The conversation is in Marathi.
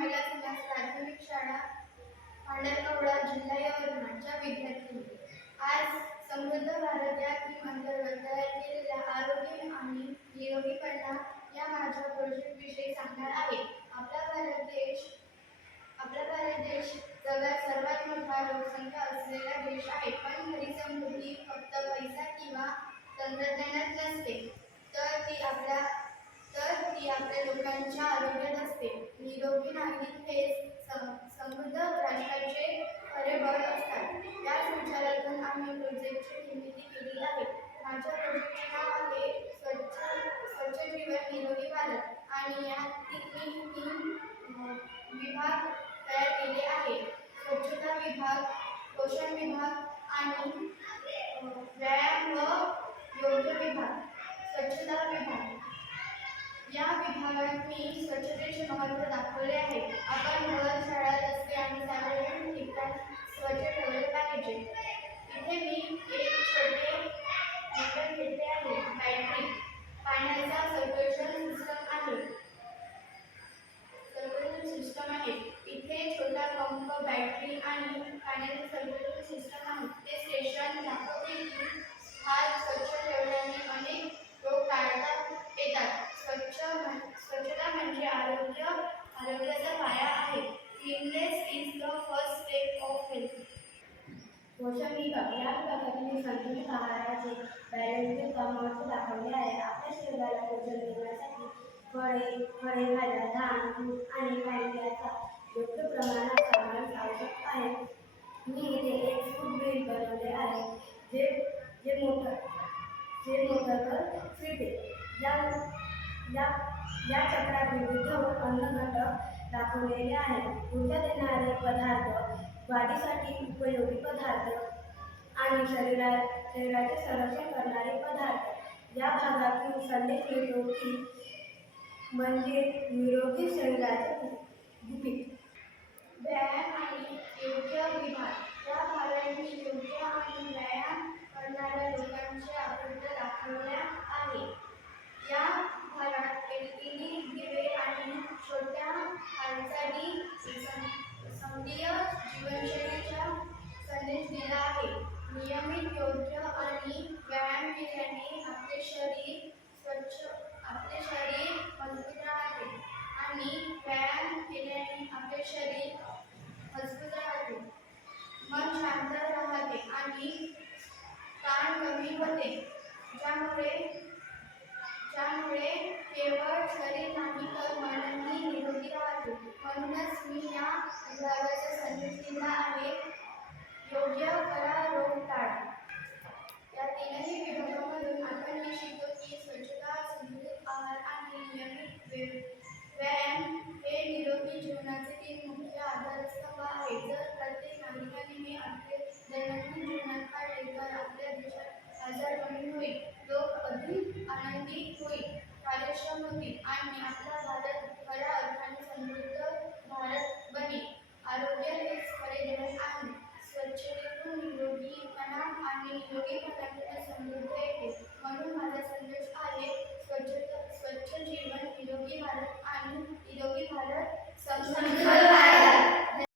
महिला समाज प्राथमिक शाळा पांढरकवडा जिल्हा यवतमाळच्या विद्यार्थी आज समृद्ध भारत या थीम अंतर्गत तयार केलेल्या आरोग्य आणि निरोगीपणा या माझ्या प्रोजेक्टविषयी सांगणार आहे. आपला भारत देश जगात सर्वात मोठा लोकसंख्या असलेला देश आहे. पण खरी समृद्धी फक्त पैसा किंवा तंत्रज्ञानात नसते, तर ती आपल्या लोकांच्या आरोग्यात असते. निरोगी नागरिक हे समृद्ध राष्ट्राचे खरे बळ असतात. याच विचारातून आम्ही प्रोजेक्टची निर्मिती केली आहे. माझ्या प्रोजेक्टचे नाव आहे स्वच्छ जीवन निरोगी भारत आणि यात मी 3 विभाग तयार केले आहे. स्वच्छता विभाग, पोषण विभाग आणि व्यायाम व योग विभाग. स्वच्छता विभाग या विभागात मी स्वच्छतेचे महत्त्व दाखवले आहे. आपण घर, शाळा, रस्ते आणि सार्वजनिक ठिकाण स्वच्छ ठेवले पाहिजे. इथे मी एक छोटे मोटर घेतले आहे. बॅटरी, पाण्याचा सर्क्युलेशन सिस्टम आहे. इथे छोटा पंप, बॅटरी आणि पाण्याचे सर्क्युलेशन सिस्टम आहे. ते स्टेशन दाखवते की हात स्वच्छ ठेवल्याने अनेक रोग टाळता येतात. स्वच्छता म्हणजे आरोग्याचा पाया आहे. Cleanness is the first step of health. पोषण विभाग या विभागात मी संतुलित आहाराचे बॅलन्सचे महत्त्व दाखवले आहे. आपल्या शरीराला पोषण देण्यासाठी फळे, भाज्या, धान, दूध आणि पाणी याचा योग्य प्रमाणात समावेश आवश्यक आहे. मी इथे एक फूड बिल बनवले आहे जे मोटरवर फिरते. या चक्रात विविध अन्न घटक दाखवलेले आहेत. ऊर्जा देणारे पदार्थ, वाढीसाठी उपयोगी पदार्थ आणि शरीराचे संरक्षण करणारे पदार्थ. या भागातून संदेश मिळतो की म्हणजे निरोगी शरीराचे गुपित. व्यायाम आणि योग विभाग या भागात मी योग आणि व्यायाम करणाऱ्या लोकांचे आकृत्या दाखवल्या आहे. या भागात LED दिवे आणि छोट्या हालचाली सक्रिय जीवनशैलीचा संदेश दिला आहे. नियमित योग आणि व्यायाम केल्याने आपले शरीर मजबूत राहते आणि व्यायाम केल्याने आपले शरीर मजबूत राहते, मन शांत राहते आणि ताण कमी होते, ज्यामुळे केवळ शरीर नाही तर मनही निरोगी राहते. म्हणूनच मी या विभागाचा संदेश दिला आहे, योग्य करा, रोग टाळा. या 3ही विभागामधून आपण हे शिकतो की स्वच्छता, संतुलित आहार आणि नियमित व्यायाम हे निरोगी जीवनाचे 3 मुख्य आधारस्तंभ आहेत. जर प्रत्येक नागरिकाने हे आपले दैनंदिन जीवनात पाळले तर आपल्या देशात आजार कमी होईल, लोक अधिक आनंदी होईल, कार्यक्षम होतील आणि आपला